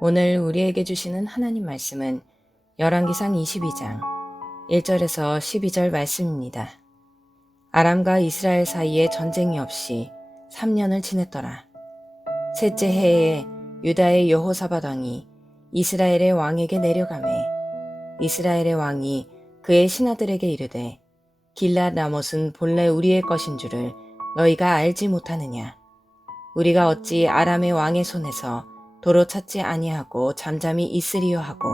오늘 우리에게 주시는 하나님 말씀은 열왕기상 22장 1절에서 12절 말씀입니다. 아람과 이스라엘 사이에 전쟁이 없이 3년을 지냈더라. 셋째 해에 유다의 여호사밧 왕이 이스라엘의 왕에게 내려가매 이스라엘의 왕이 그의 신하들에게 이르되 길앗 라못은 본래 우리의 것인 줄을 너희가 알지 못하느냐. 우리가 어찌 아람의 왕의 손에서 도로 찾지 아니하고 잠잠히 있으리요 하고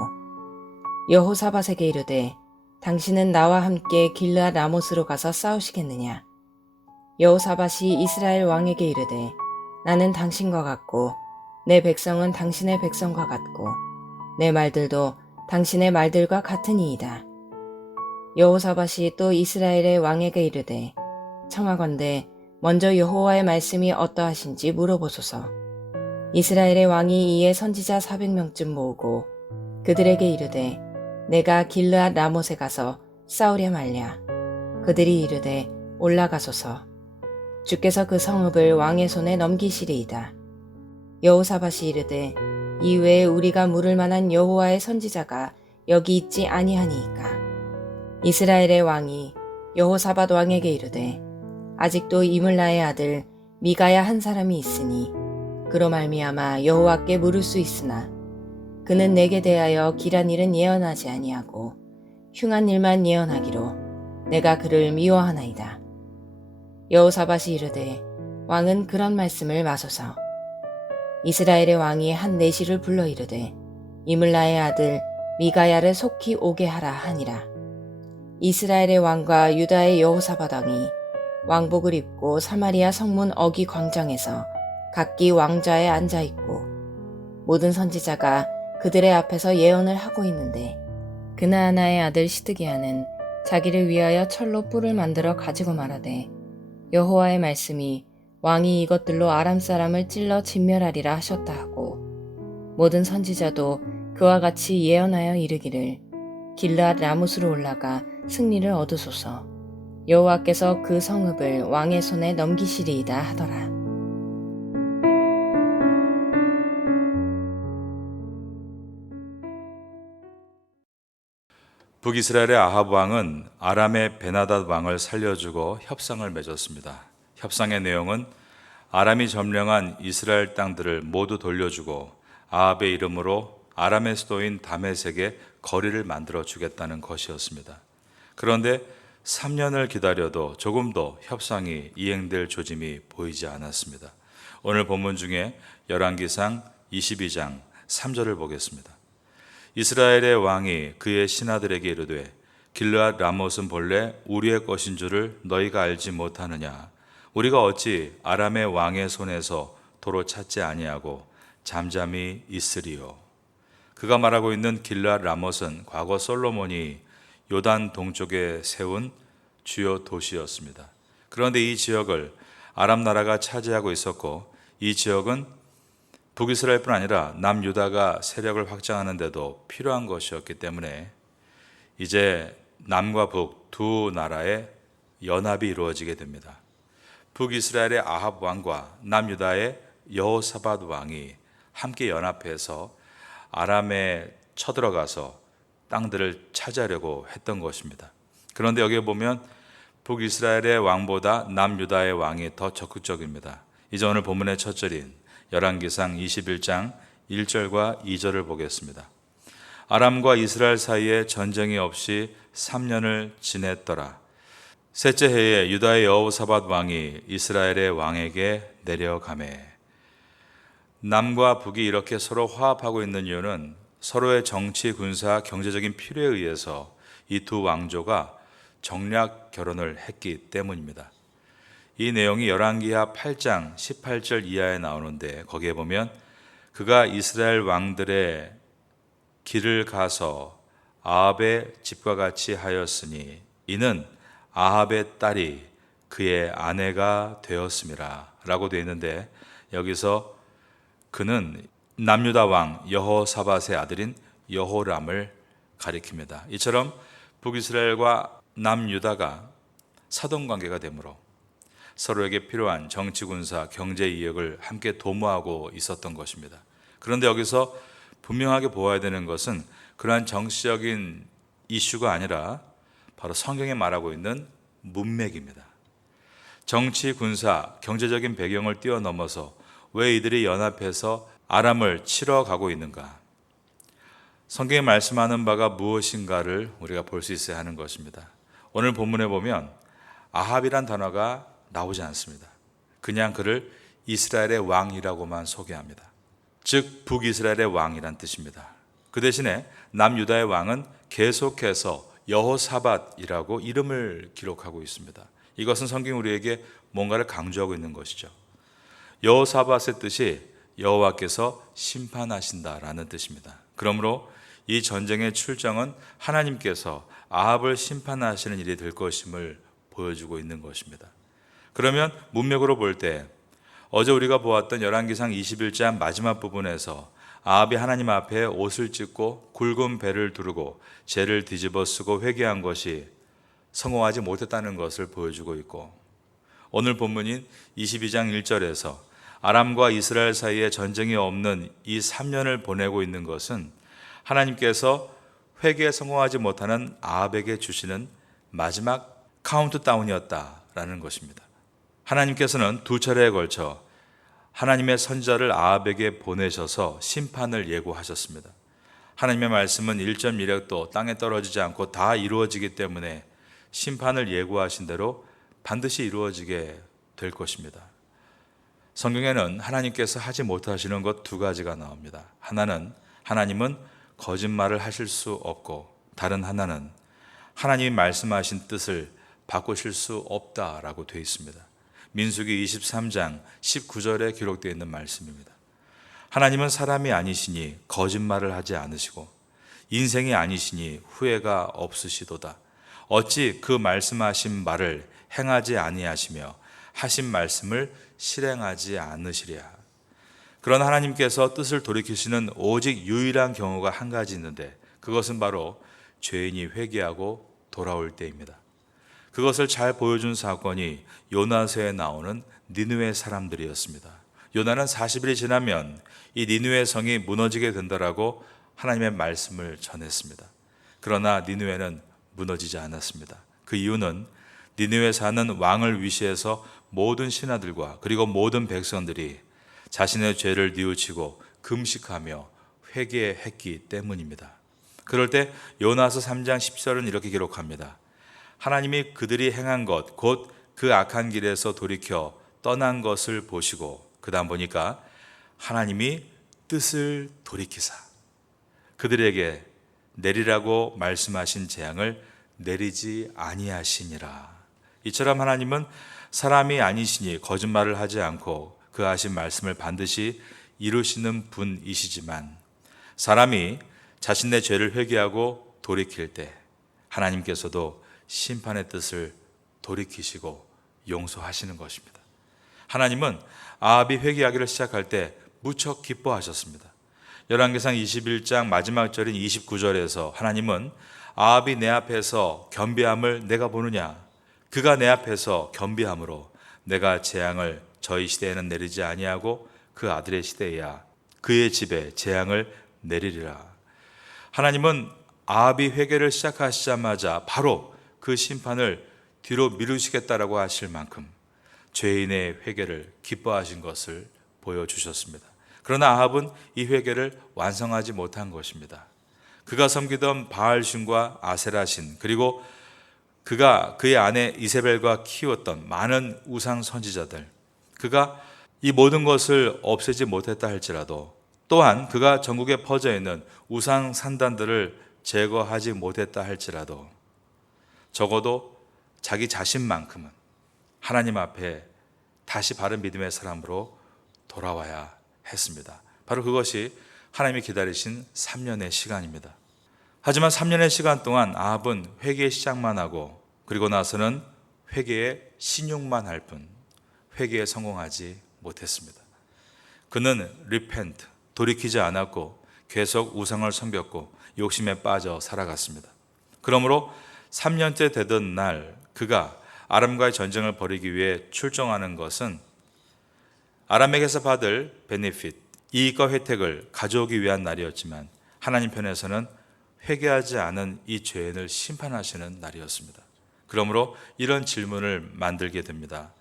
여호사밧에게 이르되 당신은 나와 함께 길르앗 라못으로 가서 싸우시겠느냐. 여호사밧이 이스라엘 왕에게 이르되 나는 당신과 같고 내 백성은 당신의 백성과 같고 내 말들도 당신의 말들과 같으니이다. 여호사밧이 또 이스라엘의 왕에게 이르되 청하건대 먼저 여호와의 말씀이 어떠하신지 물어보소서. 이스라엘의 왕이 이에 선지자 400명쯤 모으고 그들에게 이르되 내가 길르앗 라못에 가서 싸우랴 말랴. 그들이 이르되 올라가소서. 주께서 그 성읍을 왕의 손에 넘기시리이다. 여호사밧이 이르되 이외에 우리가 물을 만한 여호와의 선지자가 여기 있지 아니하니이까. 이스라엘의 왕이 여호사밧 왕에게 이르되 아직도 이물라의 아들 미가야 한 사람이 있으니 그로 말미암아 여호와께 물을 수 있으나 그는 내게 대하여 길한 일은 예언하지 아니하고 흉한 일만 예언하기로 내가 그를 미워하나이다. 여호사밧이 이르되 왕은 그런 말씀을 마소서. 이스라엘의 왕이 한 내시를 불러 이르되 이물라의 아들 미가야를 속히 오게 하라 하니라. 이스라엘의 왕과 유다의 여호사밧 왕이 왕복을 입고 사마리아 성문 어기 광장에서 각기 왕좌에 앉아있고 모든 선지자가 그들의 앞에서 예언을 하고 있는데 그나아나의 아들 시드기야는 자기를 위하여 철로 뿔을 만들어 가지고 말하되 여호와의 말씀이 왕이 이것들로 아람 사람을 찔러 진멸하리라 하셨다 하고 모든 선지자도 그와 같이 예언하여 이르기를 길르앗 라못으로 올라가 승리를 얻으소서. 여호와께서 그 성읍을 왕의 손에 넘기시리이다 하더라. 북이스라엘의 아합 왕은 아람의 베나닷 왕을 살려주고 협상을 맺었습니다. 협상의 내용은 아람이 점령한 이스라엘 땅들을 모두 돌려주고 아합의 이름으로 아람의 수도인 다메섹에 거리를 만들어 주겠다는 것이었습니다. 그런데 3년을 기다려도 조금도 협상이 이행될 조짐이 보이지 않았습니다. 오늘 본문 중에 열왕기상 22장 3절을 보겠습니다. 이스라엘의 왕이 그의 신하들에게 이르되 길르앗 라못은 본래 우리의 것인 줄을 너희가 알지 못하느냐. 우리가 어찌 아람의 왕의 손에서 도로 찾지 아니하고 잠잠히 있으리요. 그가 말하고 있는 길르앗 라못은 과거 솔로몬이 요단 동쪽에 세운 주요 도시였습니다. 그런데 이 지역을 아람 나라가 차지하고 있었고 이 지역은 북이스라엘뿐 아니라 남유다가 세력을 확장하는 데도 필요한 것이었기 때문에 이제 남과 북 두 나라의 연합이 이루어지게 됩니다. 북이스라엘의 아합 왕과 남유다의 여호사밧 왕이 함께 연합해서 아람에 쳐들어가서 땅들을 차지하려고 했던 것입니다. 그런데 여기에 보면 북이스라엘의 왕보다 남유다의 왕이 더 적극적입니다. 이제 오늘 본문의 첫 절인 열왕기상 21장 1절과 2절을 보겠습니다. 아람과 이스라엘 사이에 전쟁이 없이 3년을 지냈더라. 셋째 해에 유다의 여호사밧 왕이 이스라엘의 왕에게 내려가매. 남과 북이 이렇게 서로 화합하고 있는 이유는 서로의 정치, 군사, 경제적인 필요에 의해서 이 두 왕조가 정략 결혼을 했기 때문입니다. 이 내용이 열왕기하 8장 18절 이하에 나오는데 거기에 보면 그가 이스라엘 왕들의 길을 가서 아합의 집과 같이 하였으니 이는 아합의 딸이 그의 아내가 되었음이라 라고 되어 있는데 여기서 그는 남유다 왕 여호사밧의 아들인 여호람을 가리킵니다. 이처럼 북이스라엘과 남유다가 사돈관계가 되므로 서로에게 필요한 정치, 군사, 경제 이익을 함께 도모하고 있었던 것입니다. 그런데 여기서 분명하게 보아야 되는 것은 그러한 정치적인 이슈가 아니라 바로 성경에 말하고 있는 문맥입니다. 정치, 군사, 경제적인 배경을 뛰어넘어서 왜 이들이 연합해서 아람을 치러 가고 있는가? 성경에 말씀하는 바가 무엇인가를 우리가 볼 수 있어야 하는 것입니다. 오늘 본문에 보면 아합이란 단어가 나오지 않습니다. 그냥 그를 이스라엘의 왕이라고만 소개합니다. 즉 북이스라엘의 왕이란 뜻입니다. 그 대신에 남유다의 왕은 계속해서 여호사밧이라고 이름을 기록하고 있습니다. 이것은 성경이 우리에게 뭔가를 강조하고 있는 것이죠. 여호사밧의 뜻이 여호와께서 심판하신다라는 뜻입니다. 그러므로 이 전쟁의 출정은 하나님께서 아합을 심판하시는 일이 될 것임을 보여주고 있는 것입니다. 그러면 문맥으로 볼 때 어제 우리가 보았던 열왕기상 21장 마지막 부분에서 아합이 하나님 앞에 옷을 찢고 굵은 배를 두르고 재를 뒤집어 쓰고 회개한 것이 성공하지 못했다는 것을 보여주고 있고, 오늘 본문인 22장 1절에서 아람과 이스라엘 사이에 전쟁이 없는 이 3년을 보내고 있는 것은 하나님께서 회개에 성공하지 못하는 아합에게 주시는 마지막 카운트다운이었다라는 것입니다. 하나님께서는 두 차례에 걸쳐 하나님의 선지자를 아합에게 보내셔서 심판을 예고하셨습니다. 하나님의 말씀은 1.1획도 땅에 떨어지지 않고 다 이루어지기 때문에 심판을 예고하신 대로 반드시 이루어지게 될 것입니다. 성경에는 하나님께서 하지 못하시는 것 두 가지가 나옵니다. 하나는 하나님은 거짓말을 하실 수 없고, 다른 하나는 하나님이 말씀하신 뜻을 바꾸실 수 없다라고 되어 있습니다. 민수기 23장 19절에 기록되어 있는 말씀입니다. 하나님은 사람이 아니시니 거짓말을 하지 않으시고 인생이 아니시니 후회가 없으시도다. 어찌 그 말씀하신 말을 행하지 아니하시며 하신 말씀을 실행하지 않으시랴. 그런 하나님께서 뜻을 돌이키시는 오직 유일한 경우가 한 가지 있는데, 그것은 바로 죄인이 회개하고 돌아올 때입니다. 그것을 잘 보여준 사건이 요나서에 나오는 니느웨 사람들이었습니다. 요나는 40일이 지나면 이 니느웨 성이 무너지게 된다라고 하나님의 말씀을 전했습니다. 그러나 니느웨는 무너지지 않았습니다. 그 이유는 니느웨 사는 왕을 위시해서 모든 신하들과 그리고 모든 백성들이 자신의 죄를 뉘우치고 금식하며 회개했기 때문입니다. 그럴 때 요나서 3장 10절은 이렇게 기록합니다. 하나님이 그들이 행한 것, 곧 그 악한 길에서 돌이켜 떠난 것을 보시고, 그 다음 보니까 하나님이 뜻을 돌이키사 그들에게 내리라고 말씀하신 재앙을 내리지 아니하시니라. 이처럼 하나님은 사람이 아니시니 거짓말을 하지 않고 그 하신 말씀을 반드시 이루시는 분이시지만, 사람이 자신의 죄를 회개하고 돌이킬 때 하나님께서도 심판의 뜻을 돌이키시고 용서하시는 것입니다. 하나님은 아합이 회개하기를 시작할 때 무척 기뻐하셨습니다. 열왕기상 21장 마지막 절인 29절에서 하나님은 아합이 내 앞에서 겸비함을 내가 보느냐, 그가 내 앞에서 겸비함으로 내가 재앙을 저희 시대에는 내리지 아니하고 그 아들의 시대에야 그의 집에 재앙을 내리리라. 하나님은 아합이 회개를 시작하시자마자 바로 그 심판을 뒤로 미루시겠다라고 하실 만큼 죄인의 회개를 기뻐하신 것을 보여주셨습니다. 그러나 아합은 이 회개를 완성하지 못한 것입니다. 그가 섬기던 바알신과 아세라신, 그리고 그가 그의 아내 이세벨과 키웠던 많은 우상 선지자들, 그가 이 모든 것을 없애지 못했다 할지라도, 또한 그가 전국에 퍼져 있는 우상 산단들을 제거하지 못했다 할지라도 적어도 자기 자신만큼은 하나님 앞에 다시 바른 믿음의 사람으로 돌아와야 했습니다. 바로 그것이 하나님이 기다리신 3년의 시간입니다. 하지만 3년의 시간 동안 아합은 회개의 시작만 하고, 그리고 나서는 회개의 신용만 할 뿐 회개에 성공하지 못했습니다. 그는 repent, 돌이키지 않았고 계속 우상을 섬겼고 욕심에 빠져 살아갔습니다. 그러므로 3년째 되던 날 그가 아람과의 전쟁을 벌이기 위해 출정하는 것은 아람에게서 받을 베네핏, 이익과 혜택을 가져오기 위한 날이었지만 하나님 편에서는 회개하지 않은 이 죄인을 심판하시는 날이었습니다. 그러므로 이런 질문을 만들게 됩니다.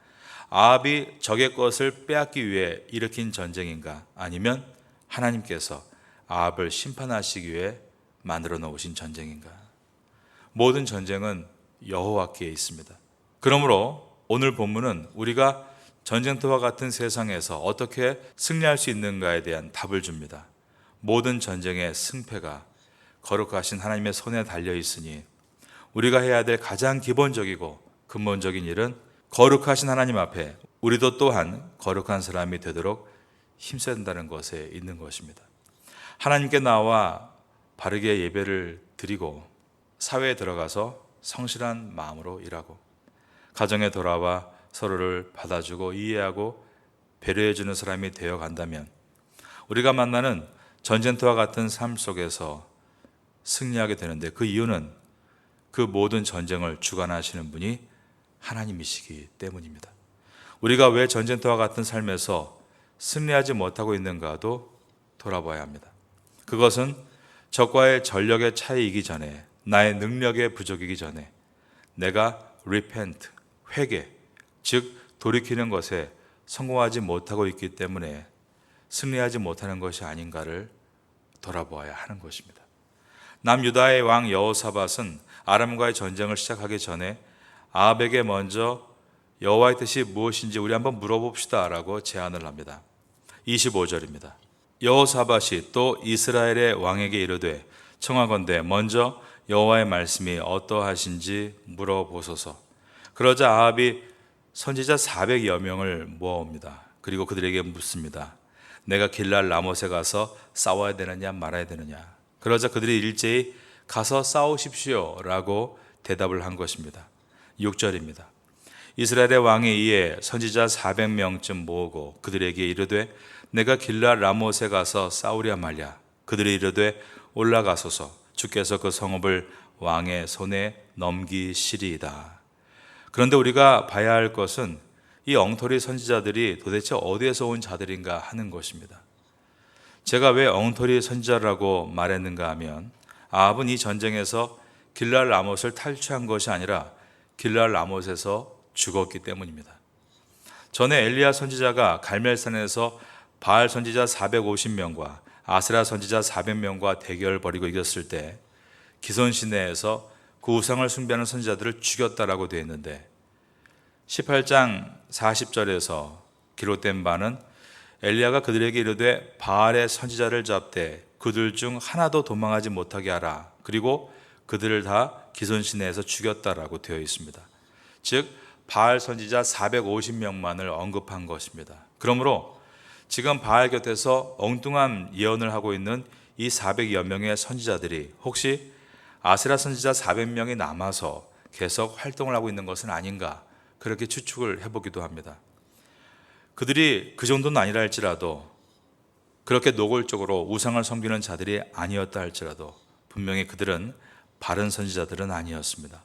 아합이 적의 것을 빼앗기 위해 일으킨 전쟁인가? 아니면 하나님께서 아합을 심판하시기 위해 만들어 놓으신 전쟁인가? 모든 전쟁은 여호와께 있습니다. 그러므로 오늘 본문은 우리가 전쟁터와 같은 세상에서 어떻게 승리할 수 있는가에 대한 답을 줍니다. 모든 전쟁의 승패가 거룩하신 하나님의 손에 달려 있으니 우리가 해야 될 가장 기본적이고 근본적인 일은 거룩하신 하나님 앞에 우리도 또한 거룩한 사람이 되도록 힘써야 된다는 것에 있는 것입니다. 하나님께 나와 바르게 예배를 드리고 사회에 들어가서 성실한 마음으로 일하고 가정에 돌아와 서로를 받아주고 이해하고 배려해주는 사람이 되어 간다면 우리가 만나는 전쟁터와 같은 삶 속에서 승리하게 되는데, 그 이유는 그 모든 전쟁을 주관하시는 분이 하나님이시기 때문입니다. 우리가 왜 전쟁터와 같은 삶에서 승리하지 못하고 있는가도 돌아봐야 합니다. 그것은 적과의 전력의 차이이기 전에, 나의 능력의 부족이기 전에 내가 repent, 회개, 즉 돌이키는 것에 성공하지 못하고 있기 때문에 승리하지 못하는 것이 아닌가를 돌아보아야 하는 것입니다. 남유다의 왕 여호사밧은 아람과의 전쟁을 시작하기 전에 아합에게 먼저 여호와의 뜻이 무엇인지 우리 한번 물어봅시다 라고 제안을 합니다. 25절입니다. 여호사밧이 또 이스라엘의 왕에게 이르되 청하건대 먼저 여호와의 말씀이 어떠하신지 물어보소서. 그러자 아합이 선지자 400여 명을 모아옵니다. 그리고 그들에게 묻습니다. 내가 길랄 라못에 가서 싸워야 되느냐 말아야 되느냐. 그러자 그들이 일제히 가서 싸우십시오 라고 대답을 한 것입니다. 6절입니다. 이스라엘의 왕이 이에 선지자 400명쯤 모으고 그들에게 이르되 내가 길랄 라못에 가서 싸우랴 말랴. 그들이 이르되 올라가소서. 주께서 그 성읍을 왕의 손에 넘기시리이다. 그런데 우리가 봐야 할 것은 이 엉터리 선지자들이 도대체 어디에서 온 자들인가 하는 것입니다. 제가 왜 엉터리 선지자라고 말했는가 하면 아합은 이 전쟁에서 길랄 라못을 탈취한 것이 아니라 길랄 라못에서 죽었기 때문입니다. 전에 엘리야 선지자가 갈멜산에서 바알 선지자 450명과 아스라 선지자 400명과 대결을 벌이고 이겼을 때 기손 시내에서 그 우상을 숭배하는 선지자들을 죽였다라고 되어 있는데 18장 40절에서 기록된 바는 엘리야가 그들에게 이르되 바알의 선지자를 잡되 그들 중 하나도 도망하지 못하게 하라. 그리고 그들을 다 기손 시내에서 죽였다라고 되어 있습니다. 즉 바알 선지자 450명만을 언급한 것입니다. 그러므로 지금 바알 곁에서 엉뚱한 예언을 하고 있는 이 400여 명의 선지자들이 혹시 아세라 선지자 400명이 남아서 계속 활동을 하고 있는 것은 아닌가, 그렇게 추측을 해보기도 합니다. 그들이 그 정도는 아니라 할지라도, 그렇게 노골적으로 우상을 섬기는 자들이 아니었다 할지라도 분명히 그들은 바른 선지자들은 아니었습니다.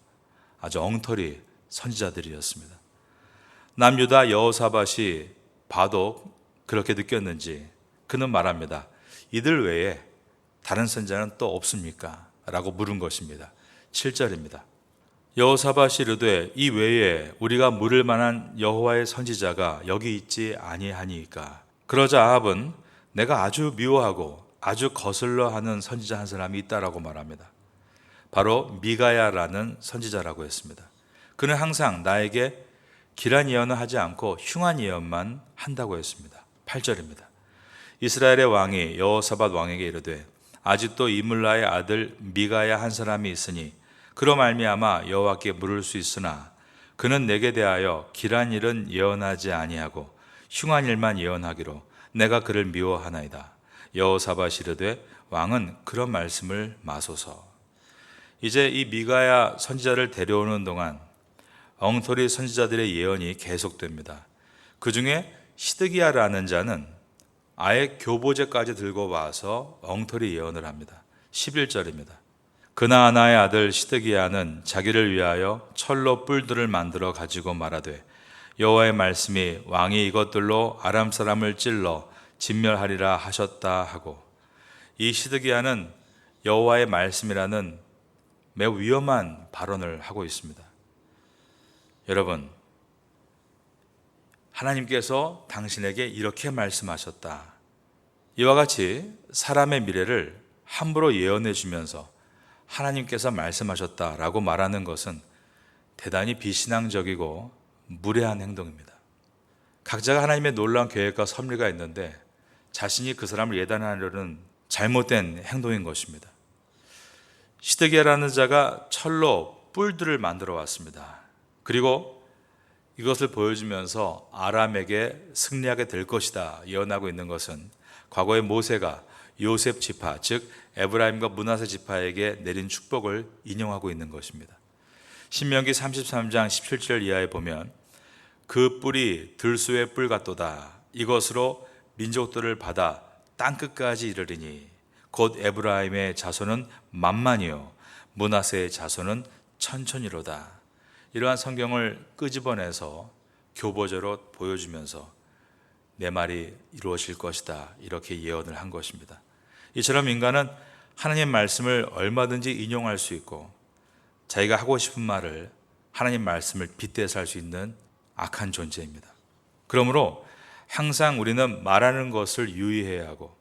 아주 엉터리 선지자들이었습니다. 남유다 여호사밧이 봐도 그렇게 느꼈는지 그는 말합니다. 이들 외에 다른 선지자는 또 없습니까? 라고 물은 것입니다. 7절입니다. 여호사밧이 이르되 이 외에 우리가 물을 만한 여호와의 선지자가 여기 있지 아니하니까. 그러자 아합은 내가 아주 미워하고 아주 거슬러 하는 선지자 한 사람이 있다라고 말합니다. 바로 미가야라는 선지자라고 했습니다. 그는 항상 나에게 길한 예언을 하지 않고 흉한 예언만 한다고 했습니다. 8절입니다. 이스라엘의 왕이 여호사밧 왕에게 이르되 아직도 이물라의 아들 미가야 한 사람이 있으니 그로 말미암아 여호와께 물을 수 있으나 그는 내게 대하여 길한 일은 예언하지 아니하고 흉한 일만 예언하기로 내가 그를 미워하나이다. 여호사밧이 이르되 왕은 그런 말씀을 마소서. 이제 이 미가야 선지자를 데려오는 동안 엉터리 선지자들의 예언이 계속됩니다. 그 중에 시드기야라는 자는 아예 교보제까지 들고 와서 엉터리 예언을 합니다. 11절입니다. 그나아나의 아들 시드기야는 자기를 위하여 철로 뿔들을 만들어 가지고 말하되 여호와의 말씀이 왕이 이것들로 아람 사람을 찔러 진멸하리라 하셨다 하고, 이 시드기야는 여호와의 말씀이라는 매우 위험한 발언을 하고 있습니다. 여러분, 하나님께서 당신에게 이렇게 말씀하셨다. 이와 같이 사람의 미래를 함부로 예언해 주면서 하나님께서 말씀하셨다라고 말하는 것은 대단히 비신앙적이고 무례한 행동입니다. 각자가 하나님의 놀라운 계획과 섭리가 있는데 자신이 그 사람을 예단하려는 잘못된 행동인 것입니다. 시드기야라는 자가 철로 뿔들을 만들어 왔습니다. 그리고 이것을 보여주면서 아람에게 승리하게 될 것이다 예언하고 있는 것은 과거에 모세가 요셉 지파, 즉 에브라임과 므낫세 지파에게 내린 축복을 인용하고 있는 것입니다. 신명기 33장 17절 이하에 보면 그 뿔이 들소의 뿔 같도다. 이것으로 민족들을 받아 땅끝까지 이르리니 곧 에브라임의 자손은 만만이요 므낫세의 자손은 천천히로다. 이러한 성경을 끄집어내서 교보제로 보여주면서 내 말이 이루어질 것이다 이렇게 예언을 한 것입니다. 이처럼 인간은 하나님 말씀을 얼마든지 인용할 수 있고 자기가 하고 싶은 말을 하나님 말씀을 빗대서 할 수 있는 악한 존재입니다. 그러므로 항상 우리는 말하는 것을 유의해야 하고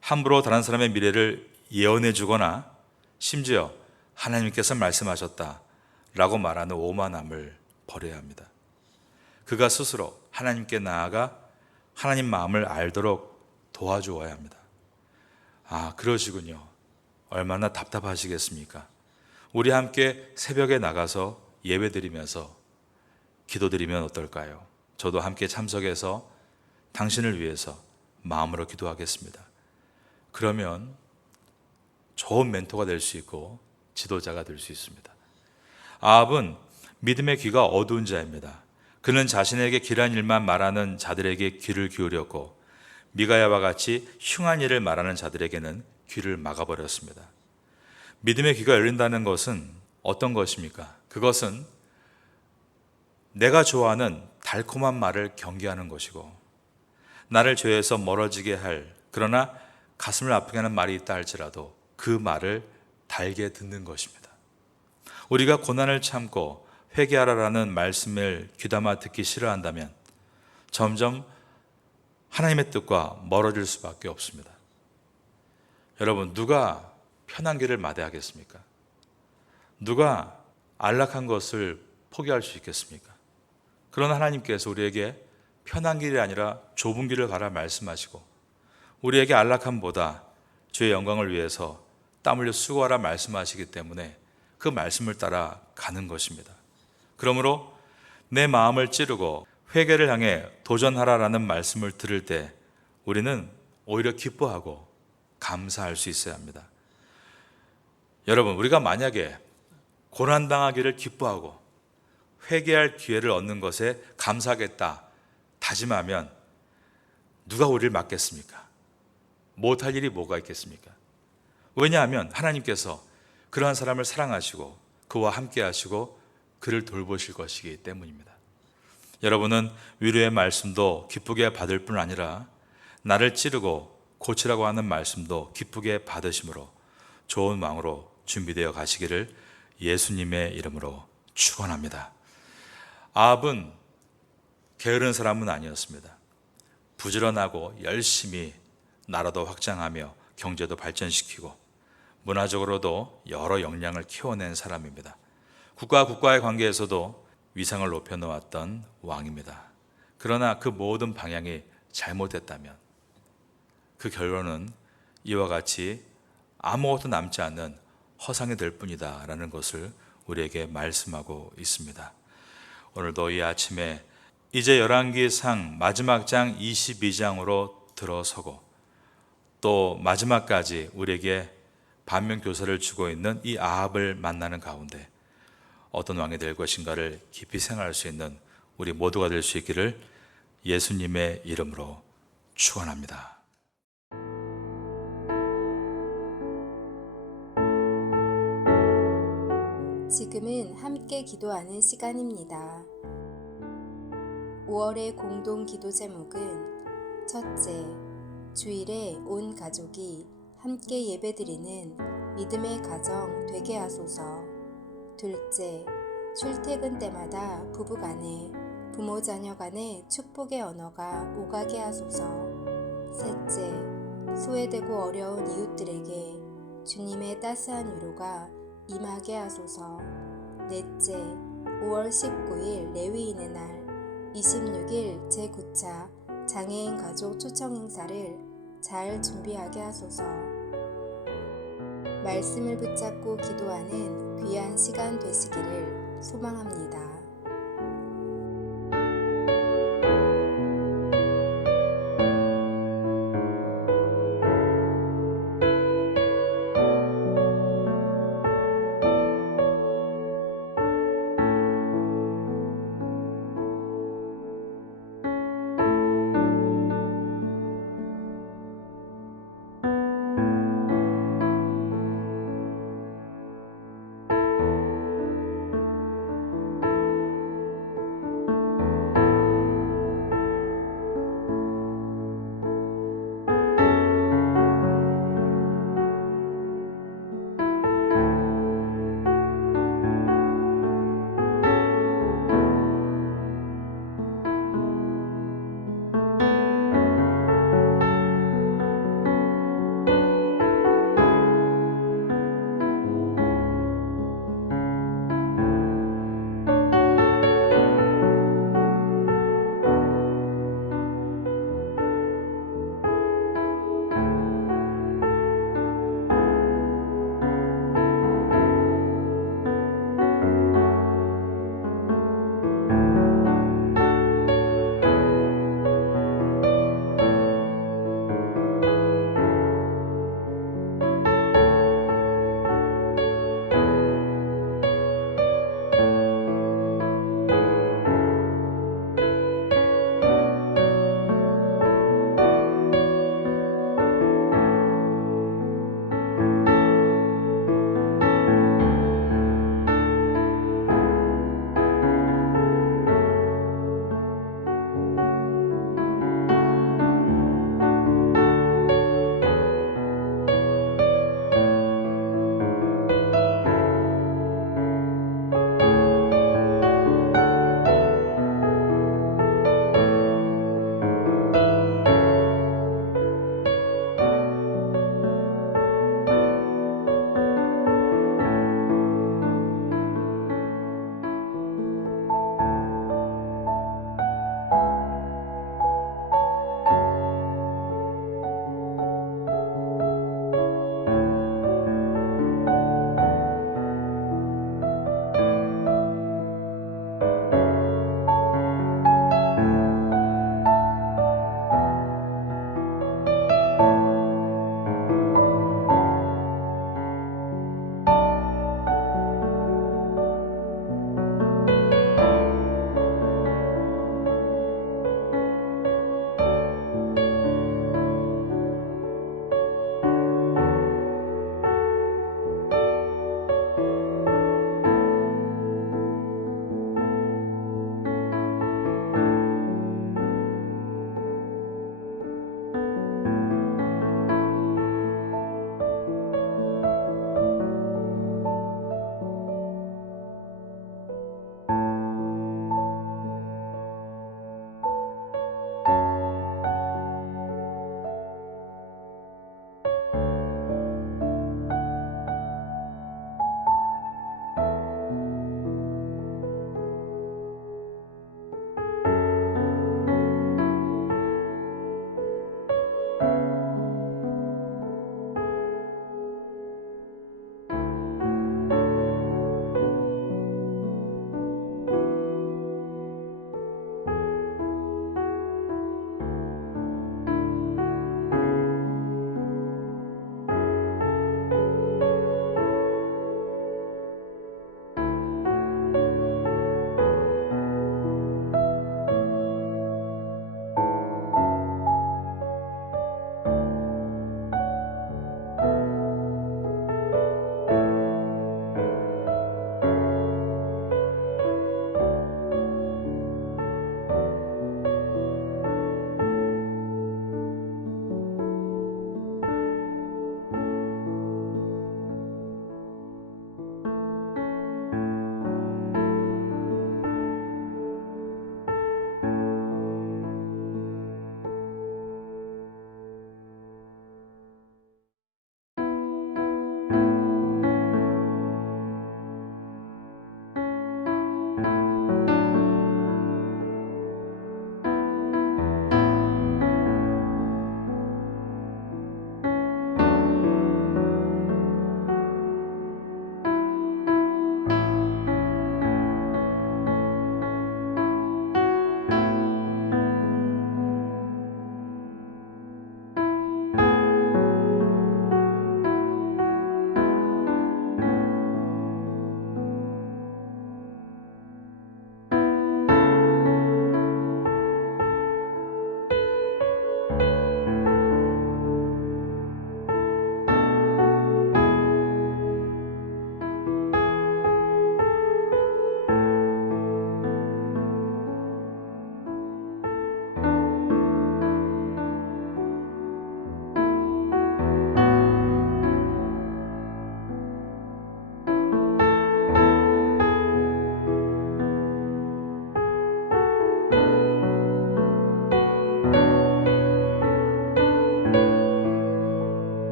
함부로 다른 사람의 미래를 예언해 주거나 심지어 하나님께서 말씀하셨다 라고 말하는 오만함을 버려야 합니다. 그가 스스로 하나님께 나아가 하나님 마음을 알도록 도와주어야 합니다. 아, 그러시군요. 얼마나 답답하시겠습니까? 우리 함께 새벽에 나가서 예배드리면서 기도드리면 어떨까요? 저도 함께 참석해서 당신을 위해서 마음으로 기도하겠습니다. 그러면 좋은 멘토가 될 수 있고 지도자가 될 수 있습니다. 아합은 믿음의 귀가 어두운 자입니다. 그는 자신에게 길한 일만 말하는 자들에게 귀를 기울였고 미가야와 같이 흉한 일을 말하는 자들에게는 귀를 막아버렸습니다. 믿음의 귀가 열린다는 것은 어떤 것입니까? 그것은 내가 좋아하는 달콤한 말을 경계하는 것이고 나를 죄에서 멀어지게 할 그러나 가슴을 아프게 하는 말이 있다 할지라도 그 말을 달게 듣는 것입니다. 우리가 고난을 참고 회개하라라는 말씀을 귀담아 듣기 싫어한다면 점점 하나님의 뜻과 멀어질 수밖에 없습니다. 여러분, 누가 편한 길을 마다하겠습니까? 누가 안락한 것을 포기할 수 있겠습니까? 그러나 하나님께서 우리에게 편한 길이 아니라 좁은 길을 가라 말씀하시고 우리에게 안락함보다 주의 영광을 위해서 땀 흘려 수고하라 말씀하시기 때문에 그 말씀을 따라 가는 것입니다. 그러므로 내 마음을 찌르고 회개를 향해 도전하라라는 말씀을 들을 때 우리는 오히려 기뻐하고 감사할 수 있어야 합니다. 여러분, 우리가 만약에 고난당하기를 기뻐하고 회개할 기회를 얻는 것에 감사하겠다 다짐하면 누가 우리를 막겠습니까? 못할 일이 뭐가 있겠습니까? 왜냐하면 하나님께서 그러한 사람을 사랑하시고 그와 함께 하시고 그를 돌보실 것이기 때문입니다. 여러분은 위로의 말씀도 기쁘게 받을 뿐 아니라 나를 찌르고 고치라고 하는 말씀도 기쁘게 받으심으로 좋은 왕으로 준비되어 가시기를 예수님의 이름으로 축원합니다. 아합은 게으른 사람은 아니었습니다. 부지런하고 열심히 나라도 확장하며 경제도 발전시키고 문화적으로도 여러 역량을 키워낸 사람입니다. 국가와 국가의 관계에서도 위상을 높여놓았던 왕입니다. 그러나 그 모든 방향이 잘못됐다면 그 결론은 이와 같이 아무것도 남지 않는 허상이 될 뿐이다 라는 것을 우리에게 말씀하고 있습니다. 오늘도 이 아침에 이제 열왕기상 마지막 장 22장으로 들어서고 또 마지막까지 우리에게 반면교사를 주고 있는 이 아합을 만나는 가운데 어떤 왕이 될 것인가를 깊이 생각할 수 있는 우리 모두가 될 수 있기를 예수님의 이름으로 축원합니다. 지금은 함께 기도하는 시간입니다. 5월의 공동 기도 제목은 첫째, 주일에 온 가족이 함께 예배드리는 믿음의 가정 되게 하소서. 둘째, 출퇴근 때마다 부부간에 부모 자녀 간의 축복의 언어가 오가게 하소서. 셋째, 소외되고 어려운 이웃들에게 주님의 따스한 위로가 임하게 하소서. 넷째, 5월 19일 레위인의 날, 26일 제9차 장애인 가족 초청 행사를 잘 준비하게 하소서. 말씀을 붙잡고 기도하는 귀한 시간 되시기를 소망합니다.